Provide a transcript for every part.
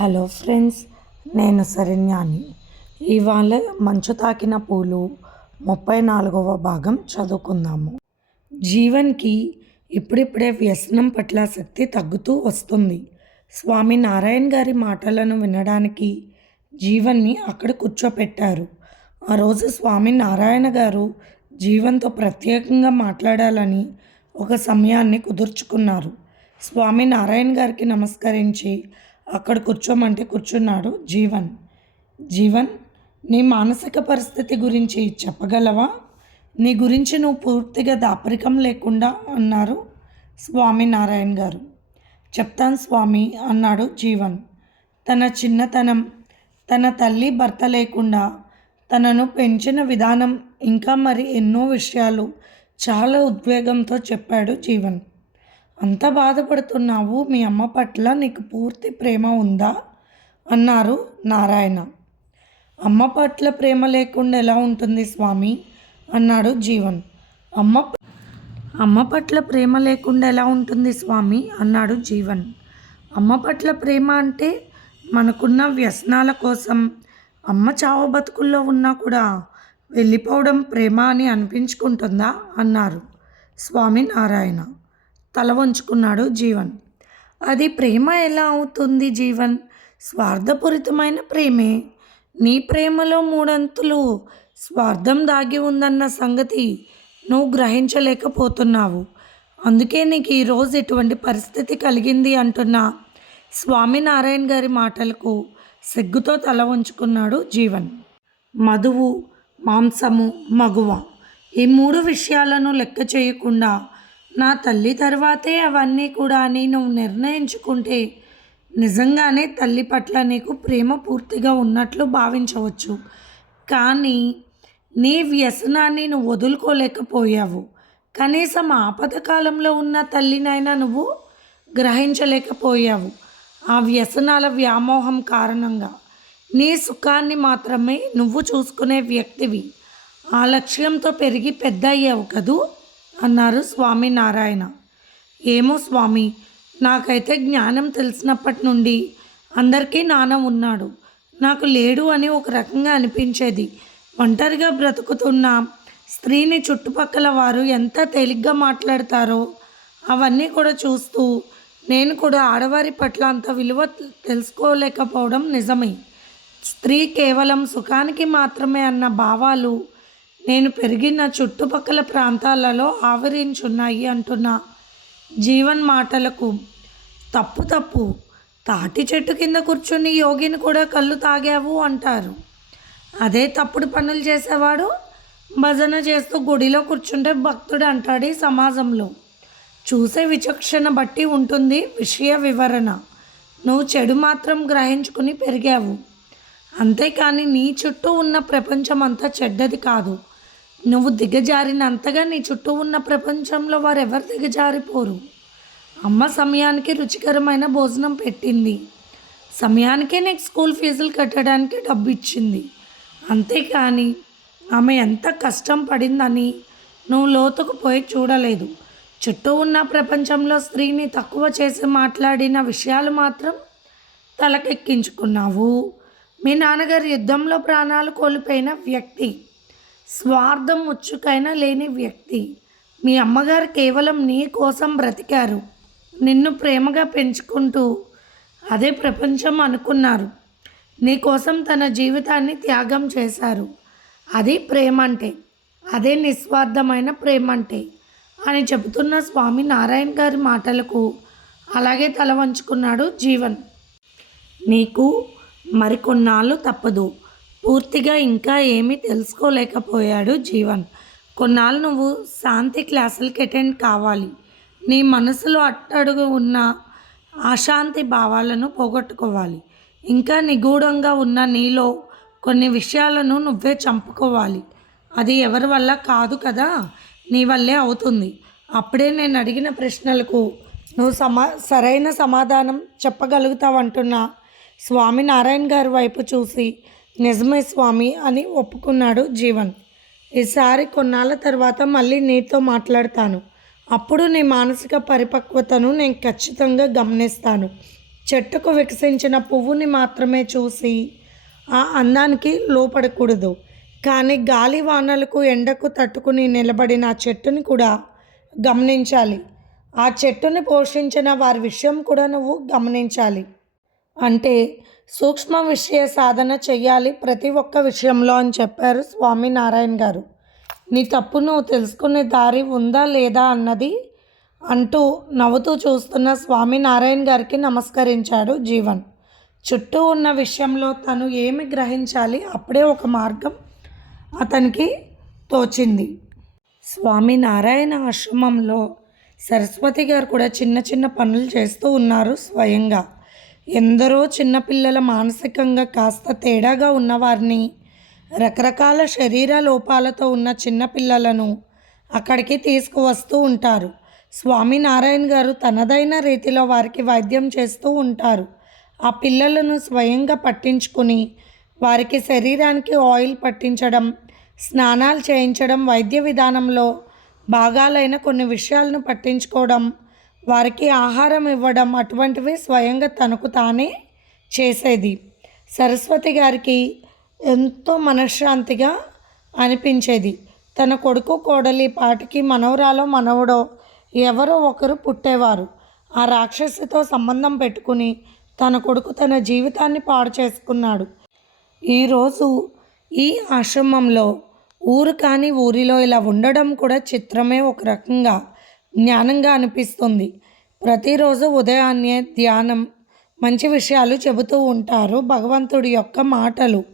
Hello friends నేను శరణ్యాని. ఇవాళ మంచు తాకిన పూలు ముప్పై నాలుగవ భాగం చదువుకుందాము. జీవన్కి ఇప్పుడిప్పుడే వ్యసనం పట్ల శక్తి తగ్గుతూ వస్తుంది. స్వామి నారాయణ గారి మాటలను వినడానికి జీవన్ని అక్కడ కూర్చోపెట్టారు. ఆ రోజు స్వామి నారాయణ గారు జీవన్తో ప్రత్యేకంగా మాట్లాడాలని ఒక సమయాన్ని కుదుర్చుకున్నారు. స్వామి నారాయణ గారికి నమస్కరించి అక్కడ కూర్చోమంటే కూర్చున్నాడు జీవన్. జీవన్ నీ మానసిక పరిస్థితి గురించి చెప్పగలవా? నీ గురించి నువ్వు పూర్తిగా దాపరికం లేకుండా అన్నారు స్వామినారాయణ గారు. చెప్తాను స్వామి అన్నాడు జీవన్. తన చిన్నతనం తన తల్లి భర్త లేకుండా తనను పెంచిన విధానం ఇంకా మరి ఎన్నో విషయాలు చాలా ఉద్వేగంతో చెప్పాడు జీవన్. అంత బాధపడుతున్నావు? మీ అమ్మ పట్ల నీకు పూర్తి ప్రేమ ఉందా? అన్నారు నారాయణ. అమ్మ పట్ల ప్రేమ లేకుండా ఎలా ఉంటుంది స్వామి? అన్నాడు జీవన్. అమ్మ అమ్మ పట్ల ప్రేమ లేకుండా ఎలా ఉంటుంది స్వామి? అన్నాడు జీవన్. అమ్మ పట్ల ప్రేమ అంటే మనకున్న వ్యసనాల కోసం అమ్మ చావ బతుకుల్లో ఉన్నా కూడా వెళ్ళిపోవడం ప్రేమ అని అనిపించుకుంటుందా? అన్నారు స్వామి నారాయణ. తల వంచుకున్నాడు జీవన్. అది ప్రేమ ఎలా అవుతుంది జీవన్? స్వార్థపూరితమైన ప్రేమే? నీ ప్రేమలో మూడంతులు స్వార్థం దాగి ఉందన్న సంగతి నువ్వు గ్రహించలేకపోతున్నావు. అందుకే నీకు ఈరోజు ఇటువంటి పరిస్థితి కలిగింది అంటున్న స్వామినారాయణ గారి మాటలకు సిగ్గుతో తల ఉంచుకున్నాడు జీవన్. మధువు మాంసము మగువ ఈ మూడు విషయాలను లెక్క చేయకుండా నా తల్లి తర్వాతే అవన్నీ కూడా నేను నువ్వు నిర్ణయించుకుంటే నిజంగానే తల్లి పట్ల నీకు ప్రేమ పూర్తిగా ఉన్నట్లు భావించవచ్చు. కానీ నీ వ్యసనాన్ని నువ్వు వదులుకోలేకపోయావు. కనీసం ఆపద కాలంలో ఉన్న తల్లినైనా నువ్వు గ్రహించలేకపోయావు. ఆ వ్యసనాల వ్యామోహం కారణంగా నీ సుఖాన్ని మాత్రమే నువ్వు చూసుకునే వ్యక్తివి. ఆ లక్ష్యంతో పెరిగి పెద్ద అయ్యావు కదూ? అన్నారు స్వామి నారాయణ. ఏమో స్వామి నాకైతే జ్ఞానం తెలిసినప్పటి నుండి అందరికీ నాన్న ఉన్నాడు. నాకు లేడు అని ఒక రకంగా అనిపించేది. ఒంటరిగా బ్రతుకుతున్న స్త్రీని చుట్టుపక్కల వారు ఎంత తేలిగ్గా మాట్లాడతారో అవన్నీ కూడా చూస్తూ నేను కూడా ఆడవారి పట్ల అంత విలువ తెలుసుకోలేకపోవడం నిజమే. స్త్రీ కేవలం సుఖానికి మాత్రమే అన్న భావాలు నేను పెరిగిన చుట్టుపక్కల ప్రాంతాలలో ఆవరించున్నాయి అంటున్న. జీవన్ మాటలకు తప్పు తప్పు. తాటి చెట్టు కింద కూర్చుని యోగిని కూడా కళ్ళు తాగావు అంటారు. అదే తప్పుడు పనులు చేసేవాడు? భజన చేస్తూ గుడిలో కూర్చుంటే భక్తుడు అంటాడు ఈ సమాజంలో. చూసే విచక్షణ బట్టి ఉంటుంది విషయ వివరణ. నువ్వు చెడు మాత్రం గ్రహించుకుని పెరిగావు. అంతేకాని నీ చుట్టూ ఉన్న ప్రపంచం అంతా చెడ్డది కాదు. నువ్వు దిగజారినంతగా నీ చుట్టూ ఉన్న ప్రపంచంలో వారు ఎవరు దిగజారిపోరు. అమ్మ సమయానికి రుచికరమైన భోజనం పెట్టింది. సమయానికే నీకు స్కూల్ ఫీజులు కట్టడానికి డబ్బు ఇచ్చింది అంతేకాని ఆమె ఎంత కష్టం పడిందని నువ్వు లోతుకు పోయి చూడలేదు. చుట్టూ ఉన్న ప్రపంచంలో స్త్రీని తక్కువ చేసి మాట్లాడిన విషయాలు మాత్రం తలకెక్కించుకున్నావు. మీ నాన్నగారు యుద్ధంలో ప్రాణాలు కోల్పోయిన వ్యక్తి. స్వార్థం ముచ్చుకైనా లేని వ్యక్తి. మీ అమ్మగారు కేవలం నీ కోసం బ్రతికారు. నిన్ను ప్రేమగా పెంచుకుంటూ అదే ప్రపంచం అనుకున్నారు. నీ కోసం తన జీవితాన్ని త్యాగం చేశారు. అది ప్రేమ అంటే అదే నిస్వార్థమైన ప్రేమ అంటే అని చెబుతున్న స్వామి నారాయణ గారి మాటలకు అలాగే తల వంచుకున్నాడు జీవన్. నీకు మరికొన్నాళ్ళు తప్పదు. పూర్తిగా ఇంకా ఏమీ తెలుసుకోలేకపోయాడు జీవన్. కొన్నాళ్ళు నువ్వు శాంతి క్లాసులకి అటెండ్ కావాలి. నీ మనసులో అట్టడుగు ఉన్న అశాంతి భావాలను పోగొట్టుకోవాలి. ఇంకా నిగూఢంగా ఉన్న నీలో కొన్ని విషయాలను నువ్వే చంపుకోవాలి. అది ఎవరి వల్ల కాదు కదా? నీ వల్లే అవుతుంది. అప్పుడే నేను అడిగిన ప్రశ్నలకు నువ్వు సమా సరైన సమాధానం చెప్పగలుగుతావంటున్నా స్వామి నారాయణ గారి వైపు చూసి నిజమే స్వామి అని ఒప్పుకున్నాడు జీవన్. ఈసారి కొన్నాళ్ళ తర్వాత మళ్ళీ నీతో మాట్లాడతాను. అప్పుడు నీ మానసిక పరిపక్వతను నేను ఖచ్చితంగా గమనిస్తాను. చెట్టుకు వికసించిన పువ్వుని మాత్రమే చూసి ఆ అందానికి లోపడకూడదు. కానీ గాలి వానలకు ఎండకు తట్టుకుని నిలబడిన ఆ చెట్టుని కూడా గమనించాలి. ఆ చెట్టుని పోషించిన వారి విషయం కూడా నువ్వు గమనించాలి. అంటే సూక్ష్మ విషయ సాధన చెయ్యాలి ప్రతి ఒక్క విషయంలో అని చెప్పారు స్వామి నారాయణ గారు. నీ తప్పు నువ్వు తెలుసుకునే దారి ఉందా లేదా అన్నది అంటూ నవ్వుతూ చూస్తున్న స్వామి నారాయణ గారికి నమస్కరించాడు జీవన్. చుట్టూ ఉన్న విషయంలో తను ఏమి గ్రహించాలి అప్పుడే ఒక మార్గం అతనికి తోచింది. స్వామి నారాయణ ఆశ్రమంలో సరస్వతి గారు కూడా చిన్న చిన్న పనులు చేస్తూ ఉన్నారు స్వయంగా. ఎందరో చిన్నపిల్లల మానసికంగా కాస్త తేడాగా ఉన్నవారిని రకరకాల శరీర లోపాలతో ఉన్న చిన్నపిల్లలను అక్కడికి తీసుకువస్తూ ఉంటారు. స్వామినారాయణ గారు తనదైన రీతిలో వారికి వైద్యం చేస్తూ ఉంటారు. ఆ పిల్లలను స్వయంగా పట్టించుకుని వారికి శరీరానికి ఆయిల్ పట్టించడం స్నానాలు చేయించడం వైద్య విధానంలో భాగాలైన కొన్ని విషయాలను పట్టించుకోవడం వారికి ఆహారం ఇవ్వడం అటువంటివి స్వయంగా తనకు తానే చేసేది. సరస్వతి గారికి ఎంతో మనశ్శాంతిగా అనిపించేది. తన కొడుకు కోడలి పాటికి మనవరాలో మనవడో ఎవరో ఒకరు పుట్టేవారు. ఆ రాక్షసితో సంబంధం పెట్టుకుని తన కొడుకు తన జీవితాన్ని పాడు చేసుకున్నాడు. ఈరోజు ఈ ఆశ్రమంలో ఊరు కాని ఊరిలో ఇలా ఉండడం కూడా చిత్రమే ఒక రకంగా. జ్ఞానంగా అనిపిస్తుంది. ప్రతిరోజు ఉదయాన్నే ధ్యానం మంచి విషయాలు చెబుతూ ఉంటారు భగవంతుడి యొక్క మాటలు.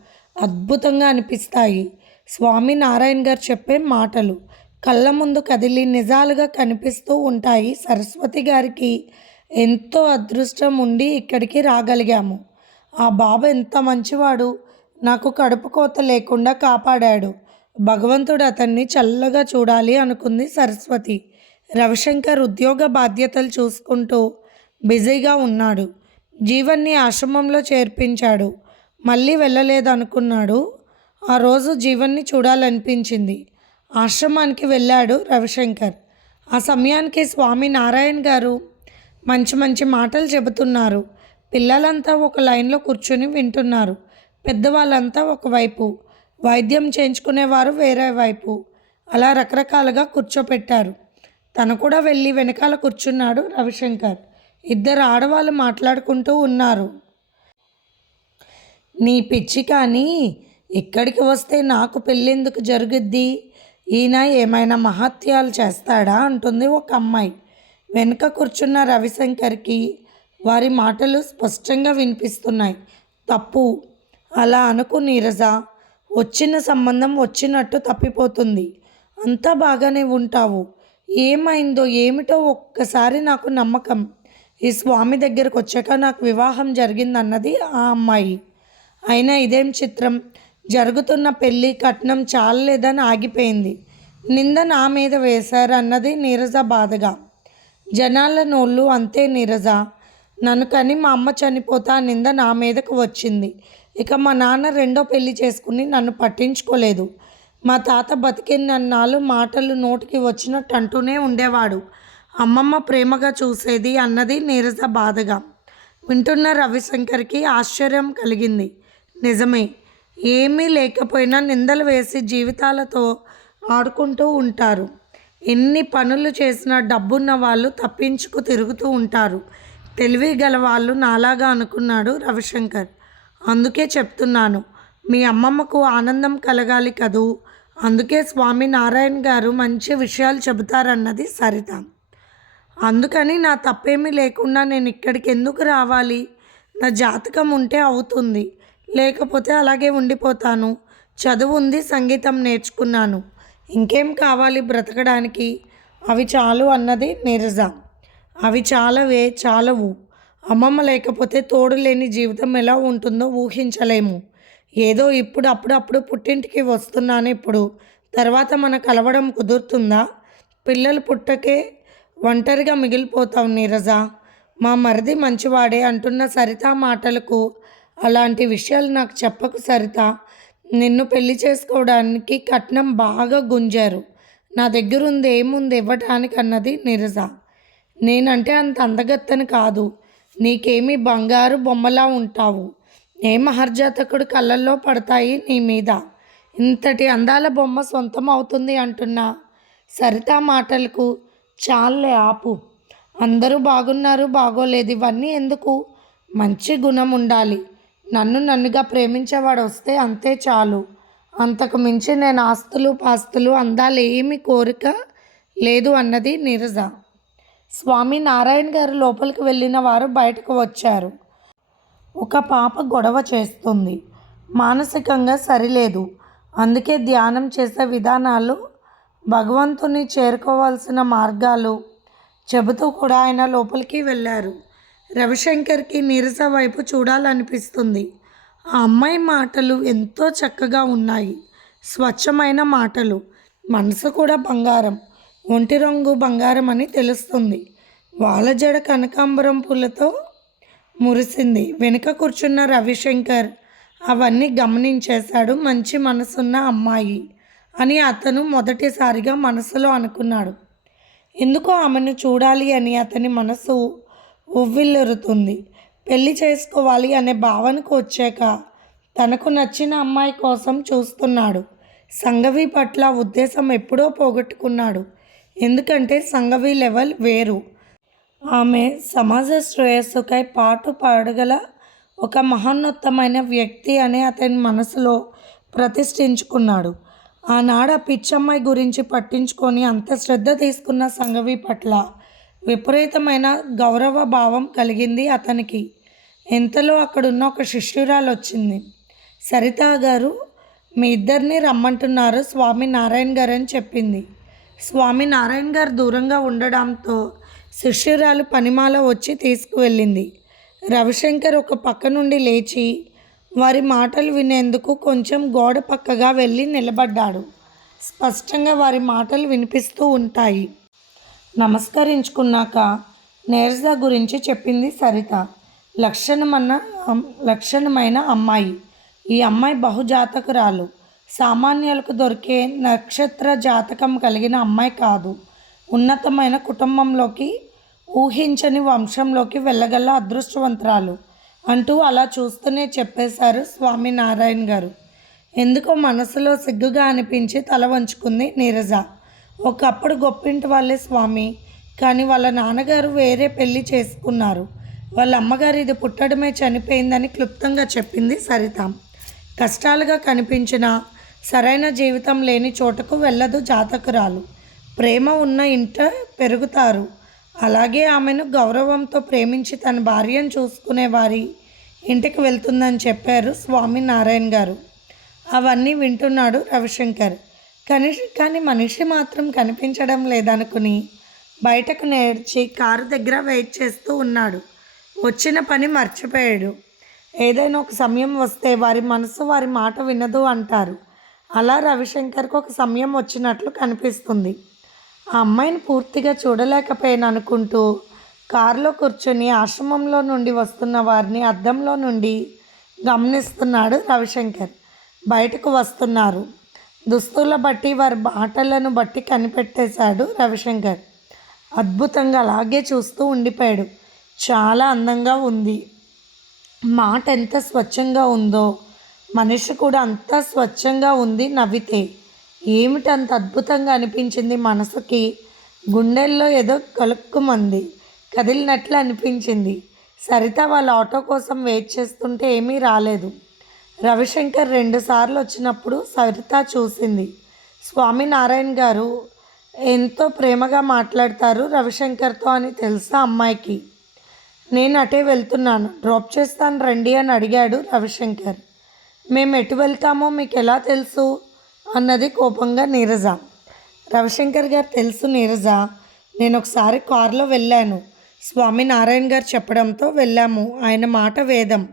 అద్భుతంగా అనిపిస్తాయి. స్వామి నారాయణ గారు చెప్పే మాటలు కళ్ళ ముందు కదిలి నిజాలుగా కనిపిస్తూ ఉంటాయి. సరస్వతి గారికి ఎంతో అదృష్టం ఉండి ఇక్కడికి రాగలిగాము. ఆ బాబు ఎంత మంచివాడు నాకు కడుపు కోత లేకుండా కాపాడాడు. భగవంతుడు అతన్ని చల్లగా చూడాలి అనుకుంది సరస్వతి. రవిశంకర్ ఉద్యోగ బాధ్యతలు చూసుకుంటూ బిజీగా ఉన్నాడు. జీవన్ని ఆశ్రమంలో చేర్పించాడు. మళ్ళీ వెళ్ళలేదనుకున్నాడు. ఆ రోజు జీవన్ని చూడాలనిపించింది. ఆశ్రమానికి వెళ్ళాడు రవిశంకర్. ఆ సమయానికి స్వామి నారాయణ్ గారు మంచి మంచి మాటలు చెబుతున్నారు. పిల్లలంతా ఒక లైన్లో కూర్చొని వింటున్నారు. పెద్దవాళ్ళంతా ఒకవైపు. వైద్యం చేయించుకునేవారు వేరే వైపు. అలా రకరకాలుగా కూర్చోపెట్టారు. తను కూడా వెళ్ళి వెనకాల కూర్చున్నాడు రవిశంకర్. ఇద్దరు ఆడవాళ్ళు మాట్లాడుకుంటూ ఉన్నారు. నీ పిచ్చి కానీ ఇక్కడికి వస్తే నాకు పెళ్ళెందుకు జరుగుద్ది? ఈయన ఏమైనా మహత్యాలు చేస్తాడా? అంటుంది ఒక అమ్మాయి. వెనుక కూర్చున్న రవిశంకర్కి వారి మాటలు స్పష్టంగా వినిపిస్తున్నాయి. తప్పు. అలా అనుకు నీరజ. వచ్చిన సంబంధం వచ్చినట్టు తప్పిపోతుంది. అంతా బాగానే ఉంటావు. ఏమైందో ఏమిటో ఒక్కసారి నాకు నమ్మకం. ఈ స్వామి దగ్గరకు వచ్చాక నాకు వివాహం జరిగిందన్నది ఆ అమ్మాయి. అయినా ఇదేం చిత్రం? జరుగుతున్న పెళ్ళి కట్నం చాలలేదని ఆగిపోయింది. నింద నా మీద వేశారన్నది నీరజ బాధగా. జనాల నోళ్ళు అంతే నీరజ. నన్ను కని మా అమ్మ చనిపోతా ఆ నింద నా మీదకు వచ్చింది. ఇక మా నాన్న రెండో పెళ్ళి చేసుకుని నన్ను పట్టించుకోలేదు. మా తాత బతికినన్నాళ్ళు మాటలు నోటికి వచ్చినట్టు అంటూనే ఉండేవాడు. అమ్మమ్మ ప్రేమగా చూసేది అన్నది నీరజ బాధగా. వింటున్న రవిశంకర్కి ఆశ్చర్యం కలిగింది. నిజమే ఏమీ లేకపోయినా నిందలు వేసి జీవితాలతో ఆడుకుంటూ ఉంటారు. ఎన్ని పనులు చేసినా డబ్బున్న వాళ్ళు తప్పించుకు తిరుగుతూ ఉంటారు. తెలివి గల వాళ్ళు నాలాగా అనుకున్నాడు రవిశంకర్. అందుకే చెప్తున్నాను మీ అమ్మమ్మకు ఆనందం కలగాలి కదూ? అందుకే స్వామి నారాయణ గారు మంచి విషయాలు చెబుతారన్నది సరిత. అందుకని నా తప్పేమీ లేకుండా నేను ఇక్కడికి ఎందుకు రావాలి? నా జాతకం ఉంటే అవుతుంది. లేకపోతే అలాగే ఉండిపోతాను. చదువు ఉంది సంగీతం నేర్చుకున్నాను. ఇంకేం కావాలి బ్రతకడానికి? అవి చాలు అన్నది నిరజ. అవి చాలవే చాలవు. అమ్మమ్మ లేకపోతే తోడు లేని జీవితం ఎలా ఉంటుందో ఊహించలేము. ఏదో ఇప్పుడు అప్పుడప్పుడు పుట్టింటికి వస్తున్నాను ఇప్పుడు. తర్వాత మన కలవడం కుదురుతుందా? పిల్లలు పుట్టకే ఒంటరిగా మిగిలిపోతావు నీరజ. మా మరిది మంచివాడే అంటున్న సరిత మాటలకు అలాంటి విషయాలు నాకు చెప్పకు సరిత. నిన్ను పెళ్ళి చేసుకోవడానికి కట్నం బాగా గుంజారు. నా దగ్గర ఉంది ఏముంది ఇవ్వటానికి అన్నది నిరజ. నేనంటే అంత అందగత్తని కాదు. నీకేమి బంగారు బొమ్మలా ఉంటావు. ఏ మహర్జాతకుడు కళ్ళల్లో పడతాయి నీ మీద? ఇంతటి అందాల బొమ్మ సొంతం అవుతుంది అంటున్నా. సరిత మాటలకు చాలే ఆపు. అందరూ బాగున్నారు బాగోలేదు ఇవన్నీ ఎందుకు? మంచి గుణం ఉండాలి. నన్ను నన్నుగా ప్రేమించేవాడు వస్తే అంతే చాలు. అంతకు మించి నేను ఆస్తులు పాస్తులు అందాలు ఏమి కోరిక లేదు అన్నది నీరజ. స్వామి నారాయణ గారు లోపలికి వెళ్ళిన వారు బయటకు వచ్చారు. ఒక పాప గొడవ చేస్తుంది. మానసికంగా సరిలేదు. అందుకే ధ్యానం చేసే విధానాలు భగవంతుని చేరుకోవాల్సిన మార్గాలు చెబుతూ కూడా ఆయన లోపలికి వెళ్ళారు. రవిశంకర్కి నీరస వైపు చూడాలనిపిస్తుంది. ఆ అమ్మాయి మాటలు ఎంతో చక్కగా ఉన్నాయి. స్వచ్ఛమైన మాటలు. మనసు కూడా బంగారం. ఒంటి రంగు బంగారం అని తెలుస్తుంది. వాళ్ళ జడ కనకాంబరం పూలతో మురిసింది. వెనుక కూర్చున్న రవిశంకర్ అవన్నీ గమనించేశాడు మంచి మనసున్న అమ్మాయి అని అతను మొదటిసారిగా మనసులో అనుకున్నాడు. ఎందుకో ఆమెను చూడాలి అని అతని మనసు ఉవ్విల్లురుతుంది. పెళ్ళి చేసుకోవాలి అనే భావనకు వచ్చాక తనకు నచ్చిన అమ్మాయి కోసం చూస్తున్నాడు. సంగవి పట్ల ఉద్దేశం ఎప్పుడో పోగొట్టుకున్నాడు. ఎందుకంటే సంగవి లెవెల్ వేరు. ఆమె సమాజ శ్రేయస్సుకై పాటు పాడగల ఒక మహోన్నతమైన వ్యక్తి అని అతని మనసులో ప్రతిష్ఠించుకున్నాడు. ఆనాడ పిచ్చమ్మాయి గురించి పట్టించుకొని అంత శ్రద్ధ తీసుకున్న సంగవి పట్ల విపరీతమైన గౌరవ భావం కలిగింది అతనికి. ఎంతలో అక్కడున్న ఒక శిష్యురాలు వచ్చింది సరిత గారు మీ ఇద్దరిని రమ్మంటున్నారు స్వామి నారాయణ గారు అని చెప్పింది. స్వామి నారాయణ గారు దూరంగా ఉండడంతో శిష్యురాలు పనిమాల వచ్చి తీసుకువెళ్ళింది. రవిశంకర్ ఒక పక్క నుండి లేచి వారి మాటలు వినేందుకు కొంచెం గోడ పక్కగా వెళ్ళి నిలబడ్డాడు. స్పష్టంగా వారి మాటలు వినిపిస్తూ ఉంటాయి. నమస్కరించుకున్నాక నీరజ గురించి చెప్పింది సరిత. లక్షణమన్న లక్షణమైన అమ్మాయి. ఈ అమ్మాయి బహుజాతకురాలు. సామాన్యులకు దొరికే నక్షత్ర జాతకం కలిగిన అమ్మాయి కాదు. ఉన్నతమైన కుటుంబంలోకి ఊహించని వంశంలోకి వెళ్ళగల అదృష్టవంతరాలు అంటూ అలా చూస్తూనే చెప్పేశారు స్వామి నారాయణ గారు. ఎందుకో మనసులో సిగ్గుగా అనిపించి తల వంచుకుంది నీరజ. ఒకప్పుడు గొప్పింటి వాళ్ళే స్వామి కానీ వాళ్ళ నాన్నగారు వేరే పెళ్ళి చేసుకున్నారు. వాళ్ళ అమ్మగారు ఇది పుట్టడమే చనిపోయిందని క్లుప్తంగా చెప్పింది సరిత. కష్టాలుగా కనిపించిన సరైన జీవితం లేని చోటకు వెళ్ళదు జాతకురాలు. ప్రేమ ఉన్న ఇంట పెరుగుతారు. అలాగే ఆమెను గౌరవంతో ప్రేమించి తన భార్యను చూసుకునే వారి ఇంటికి వెళ్తుందని చెప్పారు స్వామి నారాయణ గారు. అవన్నీ వింటున్నాడు రవిశంకర్. కానీ కానీ మనిషి మాత్రం కనిపించడం లేదనుకుని బయటకు నేర్చి కారు దగ్గర వెయిట్ చేస్తూ ఉన్నాడు. వచ్చిన పని మర్చిపోయాడు. ఏదైనా ఒక సమయం వస్తే వారి మనసు వారి మాట వినదు అంటారు. అలా రవిశంకర్కు ఒక సమయం వచ్చినట్లు కనిపిస్తుంది. ఆ అమ్మాయిని పూర్తిగా చూడలేకపోయాను అనుకుంటూ కారులో కూర్చొని ఆశ్రమంలో నుండి వస్తున్న వారిని అద్దంలో నుండి గమనిస్తున్నాడు రవిశంకర్. బయటకు వస్తున్నారు. దుస్తుల బట్టి వారి బాటలను బట్టి కనిపెట్టేశాడు రవిశంకర్. అద్భుతంగా అలాగే చూస్తూ ఉండిపోయాడు. చాలా అందంగా ఉంది. మాట ఎంత స్వచ్ఛంగా ఉందో మనిషి కూడా అంత స్వచ్ఛంగా ఉంది నవ్వితే. ఏమిటి అంత అద్భుతంగా అనిపించింది మనసుకి? గుండెల్లో ఏదో కలుక్కుమంది కదిలినట్లు అనిపించింది. సరిత వాళ్ళ ఆటో కోసం వెయిట్ చేస్తుంటే ఏమీ రాలేదు. రవిశంకర్ రెండుసార్లు వచ్చినప్పుడు సరిత చూసింది. స్వామినారాయణ గారు ఎంతో ప్రేమగా మాట్లాడతారు రవిశంకర్తో అని తెలుసా అమ్మాయికి? నేను అటే వెళ్తున్నాను. డ్రాప్ చేస్తాను రండి అని అడిగాడు రవిశంకర్. మేము ఎటు వెళ్తామో మీకు ఎలా తెలుసు? అన్నది కోపంగా నీరజ. రవిశంకర్ గారు తెలుసు నీరజ. నేను ఒకసారి కారులో వెళ్ళాను. స్వామి నారాయణ గారు చెప్పడంతో వెళ్ళాము. ఆయన మాట వేదం.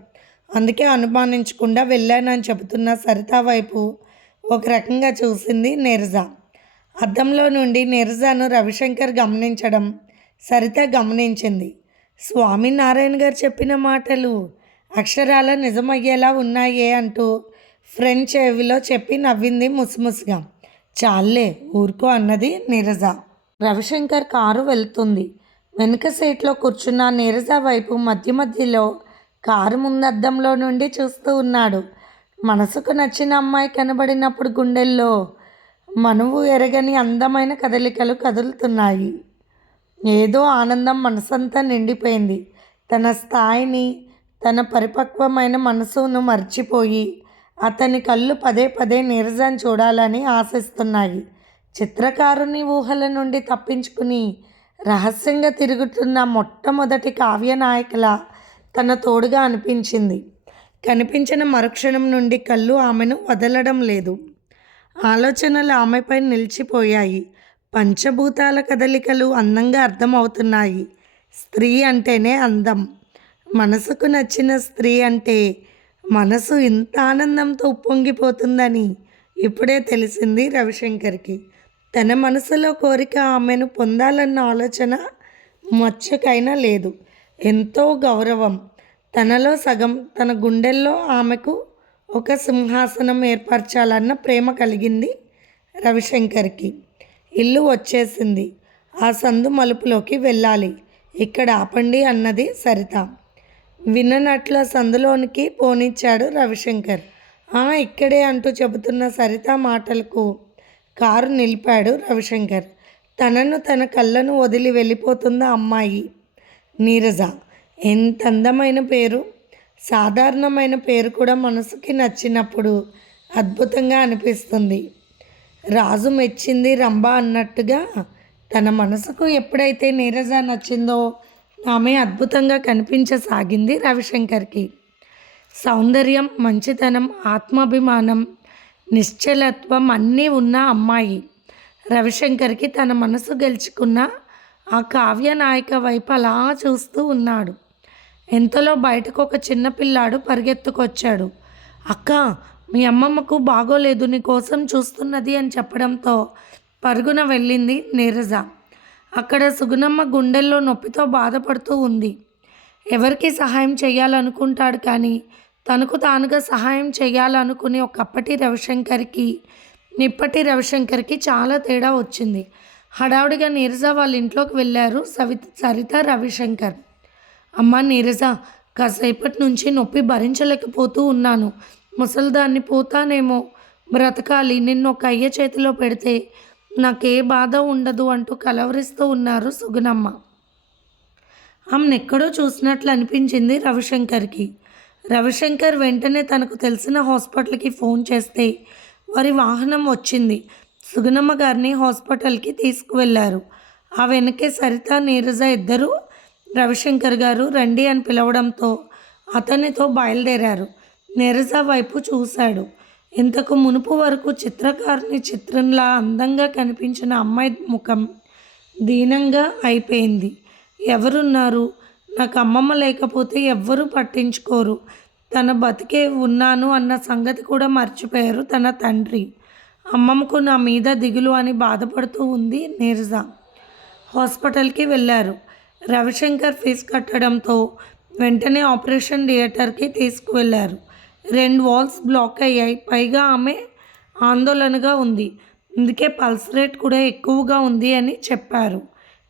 అందుకే అనుమానించకుండా వెళ్ళానని చెబుతున్న సరిత వైపు ఒక రకంగా చూసింది నీరజ. అద్దంలో నుండి నీరజను రవిశంకర్ గమనించడం సరిత గమనించింది. స్వామి నారాయణ గారు చెప్పిన మాటలు అక్షరాల నిజమయ్యేలా ఉన్నాయే అంటూ ఫ్రెంచ్ చెవిలో చెప్పి నవ్వింది ముసిముసిగా. చాలే ఊరుకో అన్నది నీరజ. రవిశంకర్ కారు వెళ్తుంది. వెనుక సీట్లో కూర్చున్న నీరజ వైపు మధ్య మధ్యలో కారు ముందద్దంలో నుండి చూస్తూ ఉన్నాడు. మనసుకు నచ్చిన అమ్మాయి కనబడినప్పుడు గుండెల్లో మనువు ఎరగని అందమైన కదలికలు కదులుతున్నాయి. ఏదో ఆనందం మనసంతా నిండిపోయింది. తన స్థాయిని తన పరిపక్వమైన మనసును మర్చిపోయి అతని కళ్ళు పదే పదే నీరజాన్ని చూడాలని ఆశిస్తున్నాయి. చిత్రకారుని ఊహల నుండి తప్పించుకుని రహస్యంగా తిరుగుతున్న మొట్టమొదటి కావ్య నాయకుల తన తోడుగా అనిపించింది. కనిపించిన మరుక్షణం నుండి కళ్ళు ఆమెను వదలడం లేదు. ఆలోచనలు ఆమెపై నిలిచిపోయాయి. పంచభూతాల కదలికలు అందంగా అర్థమవుతున్నాయి. స్త్రీ అంటేనే అందం. మనసుకు నచ్చిన స్త్రీ అంటే మనసు ఇంత ఆనందంతో ఉప్పొంగిపోతుందని ఇప్పుడే తెలిసింది రవిశంకర్కి. తన మనసులో కోరిక ఆమెను పొందాలన్న ఆలోచన మచ్చకైనా లేదు. ఎంతో గౌరవం. తనలో సగం తన గుండెల్లో ఆమెకు ఒక సింహాసనం ఏర్పరచాలన్న ప్రేమ కలిగింది రవిశంకర్కి. ఇల్లు వచ్చేసింది. ఆ సందు మలుపులోకి వెళ్ళాలి. ఇక్కడ ఆపండి అన్నది సరిత. విన్ననట్లు సందులోనికి పోనిచ్చాడు రవిశంకర్. "ఆ, ఇక్కడే అంటూ చెబుతున్న సరిత మాటలకు కారు నిలిపాడు రవిశంకర్. తనను తన కళ్ళను వదిలి వెళ్ళిపోతున్న అమ్మాయి నీరజ. ఎంత అందమైన పేరు. సాధారణమైన పేరు కూడా మనసుకి నచ్చినప్పుడు అద్భుతంగా అనిపిస్తుంది. రాజు మెచ్చింది రంభ అన్నట్టుగా తన మనసుకు ఎప్పుడైతే నీరజ నచ్చిందో ఆమె అద్భుతంగా కనిపించసాగింది రవిశంకర్కి. సౌందర్యం మంచితనం ఆత్మాభిమానం నిశ్చలత్వం అన్నీ ఉన్న అమ్మాయి. రవిశంకర్కి తన మనసు గెలుచుకున్న ఆ కావ్య నాయక వైపు అలా చూస్తూ ఉన్నాడు. ఎంతలో బయటకు ఒక చిన్న పిల్లాడు పరిగెత్తుకొచ్చాడు. అక్క మీ అమ్మమ్మకు బాగోలేదు నీ కోసం చూస్తున్నది అని చెప్పడంతో పరుగున వెళ్ళింది నీరజ. అక్కడ సుగుణమ్మ గుండెల్లో నొప్పితో బాధపడుతూ ఉంది. ఎవరికి సహాయం చేయాలనుకుంటాడు కానీ తనకు తానుగా సహాయం చేయాలనుకుని ఒకప్పటి రవిశంకర్కి నిప్పటి రవిశంకర్కి చాలా తేడా వచ్చింది. హడావుడిగా నీరజ వాళ్ళ ఇంట్లోకి వెళ్ళారు సవిత సరిత రవిశంకర్. అమ్మ నీరజ కాసేపటి నుంచి నొప్పి భరించలేకపోతూ ఉన్నాను. ముసలిదాన్ని పోతానేమో బ్రతకాలి. నిన్ను ఒక అయ్య చేతిలో పెడితే నాకే బాధ ఉండదు అంటూ కలవరిస్తూ ఉన్నారు సుగుణమ్మ. ఆమెను ఎక్కడో చూసినట్లు అనిపించింది రవిశంకర్కి. రవిశంకర్ వెంటనే తనకు తెలిసిన హాస్పిటల్కి ఫోన్ చేస్తే వారి వాహనం వచ్చింది. సుగుణమ్మ గారిని హాస్పిటల్కి తీసుకువెళ్ళారు ఆ వెనకే సరిత నీరజ ఇద్దరు రవిశంకర్ గారు రండి అని పిలవడంతో అతనితో బయలుదేరారు. నీరజ వైపు చూశాడు. ఇంతకు మునుపు వరకు చిత్రకారుని చిత్రంలా అందంగా కనిపించిన అమ్మాయి ముఖం దీనంగా అయిపోయింది. ఎవరున్నారు? నాకు అమ్మమ్మ లేకపోతే ఎవ్వరూ పట్టించుకోరు. తన బతికే ఉన్నాను అన్న సంగతి కూడా మర్చిపోయారు తన తండ్రి. అమ్మమ్మకు నా మీద దిగులు అని బాధపడుతూ ఉంది నీరజ. హాస్పిటల్కి వెళ్ళారు. రవిశంకర్ ఫీజు కట్టడంతో వెంటనే ఆపరేషన్ థియేటర్కి తీసుకువెళ్ళారు. రెండు వాల్స్ బ్లాక్ అయ్యాయి. పైగా ఆమె ఆందోళనగా ఉంది. అందుకే పల్స్ రేట్ కూడా ఎక్కువగా ఉంది అని చెప్పారు.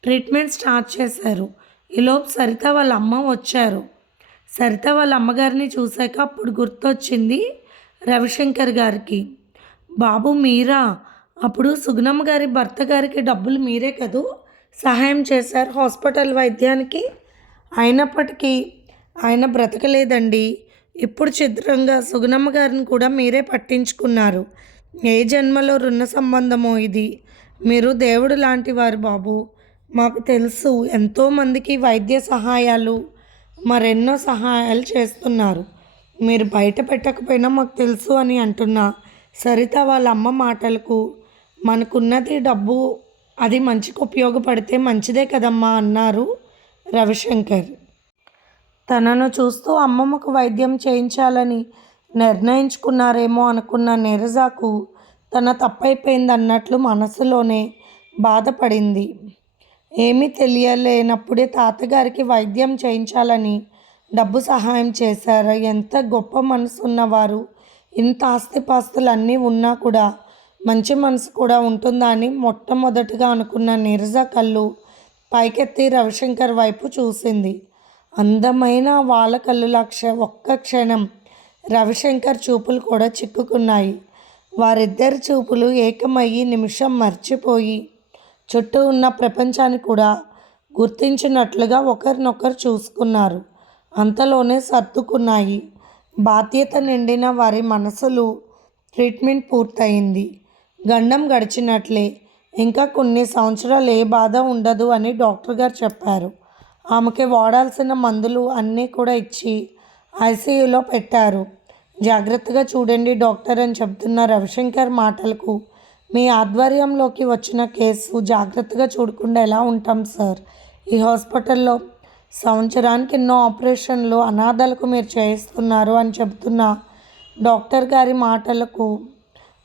ట్రీట్మెంట్ స్టార్ట్ చేశారు. ఈలోపు సరిత వాళ్ళ అమ్మ వచ్చారు. సరిత వాళ్ళ అమ్మగారిని చూశాక అప్పుడు గుర్తొచ్చింది రవిశంకర్ గారికి. బాబు మీరా? అప్పుడు సుగుణమ్మ గారి భర్త గారికి డబ్బులు మీరే కదూ? సహాయం చేశారు హాస్పిటల్ వైద్యానికి. అయినప్పటికీ ఆయన బ్రతకలేదండి. ఇప్పుడు చిత్రంగా సుగుణమ్మ గారిని కూడా మీరే పట్టించుకున్నారు. ఏ జన్మలో రుణ సంబంధమో ఇది. మీరు దేవుడు లాంటి వారు బాబు. మాకు తెలుసు ఎంతోమందికి వైద్య సహాయాలు మరెన్నో సహాయాలు చేస్తున్నారు. మీరు బయట పెట్టకపోయినా మాకు తెలుసు అని అంటున్నా. సరిత వాళ్ళ అమ్మ మాటలకు మనకున్నది డబ్బు అది మంచికి ఉపయోగపడితే మంచిదే కదమ్మా అన్నారు రవిశంకర్. తనను చూస్తూ అమ్మమ్మకు వైద్యం చేయించాలని నిర్ణయించుకున్నారేమో అనుకున్న నీరజాకు తన తప్పైపోయింది అన్నట్లు మనసులోనే బాధపడింది. ఏమీ తెలియలేనప్పుడే తాతగారికి వైద్యం చేయించాలని డబ్బు సహాయం చేశారు. ఎంత గొప్ప మనసు ఉన్నవారు ఇంత ఆస్తిపాస్తులన్నీ ఉన్నా కూడా మంచి మనసు కూడా ఉంటుందా అని మొట్టమొదటిగా అనుకున్న నీరజ కళ్ళు పైకెత్తి రవిశంకర్ వైపు చూసింది. అందమైన వాళ్ళ కళ్ళుల క్ష ఒక్క క్షణం రవిశంకర్ చూపులు కూడా చిక్కుకున్నాయి. వారిద్దరి చూపులు ఏకమయ్యి నిమిషం మర్చిపోయి చుట్టూ ఉన్న ప్రపంచాన్ని కూడా గుర్తించినట్లుగా ఒకరినొకరు చూసుకున్నారు. అంతలోనే సర్దుకున్నాయి. బాధ్యత నిండిన వారి మనసులు ట్రీట్మెంట్ పూర్తయింది. గండం గడిచినట్లే. ఇంకా కొన్ని సంవత్సరాలు ఏ బాధ ఉండదు అని డాక్టర్ గారు చెప్పారు. ఆమెకి వాడాల్సిన మందులు అన్నీ కూడా ఇచ్చి ఐసీయూలో పెట్టారు. జాగ్రత్తగా చూడండి డాక్టర్ అని చెబుతున్న రవిశంకర్ మాటలకు మీ ఆధ్వర్యంలోకి వచ్చిన కేసు జాగ్రత్తగా చూడకుండా ఎలా ఉంటాం సార్? ఈ హాస్పిటల్లో సంవత్సరానికి ఎన్నో ఆపరేషన్లు అనాథలకు మీరు చేయిస్తున్నారు అని చెబుతున్న డాక్టర్ గారి మాటలకు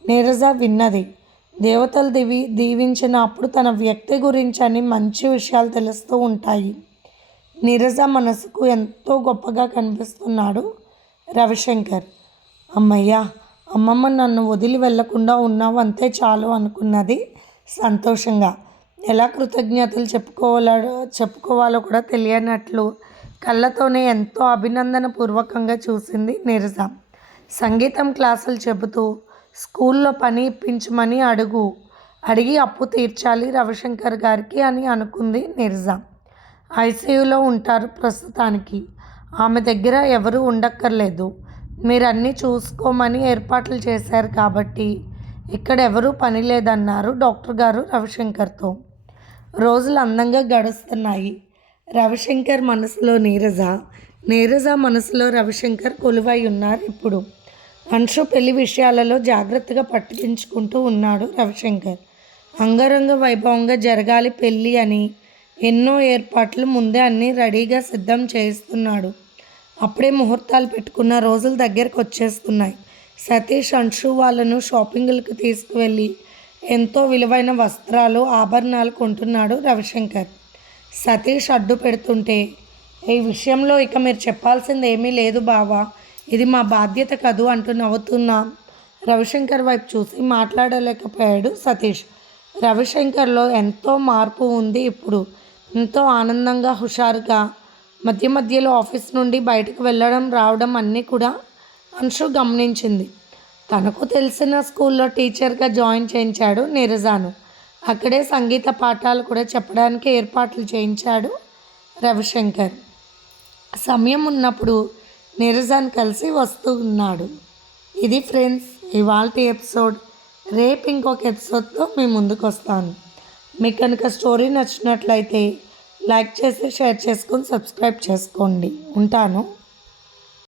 నీరజ విన్నది. దేవతలు దివి దీవించిన అప్పుడు తన వ్యక్తి గురించి అని మంచి విషయాలు తెలుస్తూ ఉంటాయి. నిరస మనసుకు ఎంతో గొప్పగా కనిపిస్తున్నాడు రవిశంకర్. అమ్మయ్యా అమ్మమ్మ నన్ను వదిలి వెళ్ళకుండా ఉన్నావు అంతే చాలు అనుకున్నది సంతోషంగా. ఎలా కృతజ్ఞతలు చెప్పుకోవాలో చెప్పుకోవాలో కూడా తెలియనట్లు కళ్ళతోనే ఎంతో అభినందన పూర్వకంగా చూసింది నీరజ. సంగీతం క్లాసులు చెబుతూ స్కూల్లో పని ఇప్పించమని అడుగు అడిగి అప్పు తీర్చాలి రవిశంకర్ గారికి అని అనుకుంది నిరజా. ఐసీయూలో ఉంటారు ప్రస్తుతానికి. ఆమె దగ్గర ఎవరు ఉండక్కర్లేదు. మీరు అన్నీ చూసుకోమని ఏర్పాట్లు చేశారు కాబట్టి ఇక్కడ ఎవరూ పని లేదన్నారు డాక్టర్ గారు రవిశంకర్తో. రోజులు అందంగా గడుస్తున్నాయి. రవిశంకర్ మనసులో నీరజ నీరజ మనసులో రవిశంకర్ కొలువై ఉన్నారు ఇప్పుడు. అంశు పెళ్ళి విషయాలలో జాగ్రత్తగా పట్టించుకుంటూ ఉన్నాడు రవిశంకర్. అంగరంగ వైభవంగా జరగాలి పెళ్ళి అని ఎన్నో ఏర్పాట్లు ముందే అన్నీ రెడీగా సిద్ధం చేస్తున్నాడు అప్పుడే ముహూర్తాలు పెట్టుకున్న రోజులు దగ్గరకు వచ్చేస్తున్నాయి సతీష్ అంశు వాళ్ళను షాపింగ్లకు తీసుకువెళ్ళి ఎంతో విలువైన వస్త్రాలు ఆభరణాలు కొంటున్నాడు రవిశంకర్. సతీష్ అడ్డు పెడుతుంటే ఈ విషయంలో ఇక మీరు చెప్పాల్సింది ఏమీ లేదు బావా. ఇది మా బాధ్యత కదూ అంటూ నవ్వుతున్నా రవిశంకర్ వైపు చూసి మాట్లాడలేకపోయాడు సతీష్. రవిశంకర్లో ఎంతో మార్పు ఉంది ఇప్పుడు. ఎంతో ఆనందంగా హుషారుగా మధ్య మధ్యలో ఆఫీస్ నుండి బయటకు వెళ్ళడం రావడం అన్నీ కూడా అంశు గమనించింది. తనకు తెలిసిన స్కూల్లో టీచర్గా జాయిన్ చేయించాడు నిరజాను. అక్కడే సంగీత పాఠాలు కూడా చెప్పడానికి ఏర్పాట్లు చేయించాడు రవిశంకర్. సమయం ఉన్నప్పుడు నిరజాన్ కలిసి వస్తూ ఉన్నాడు. ఇది ఫ్రెండ్స్ ఇవాళ ఎపిసోడ్. రేపు ఇంకొక ఎపిసోడ్తో మీ ముందుకు వస్తాను మీకు కనుక స్టోరీ నచ్చినట్లయితే లైక్ చేసి షేర్ చేసుకొని సబ్స్క్రైబ్ చేసుకోండి. ఉంటాను.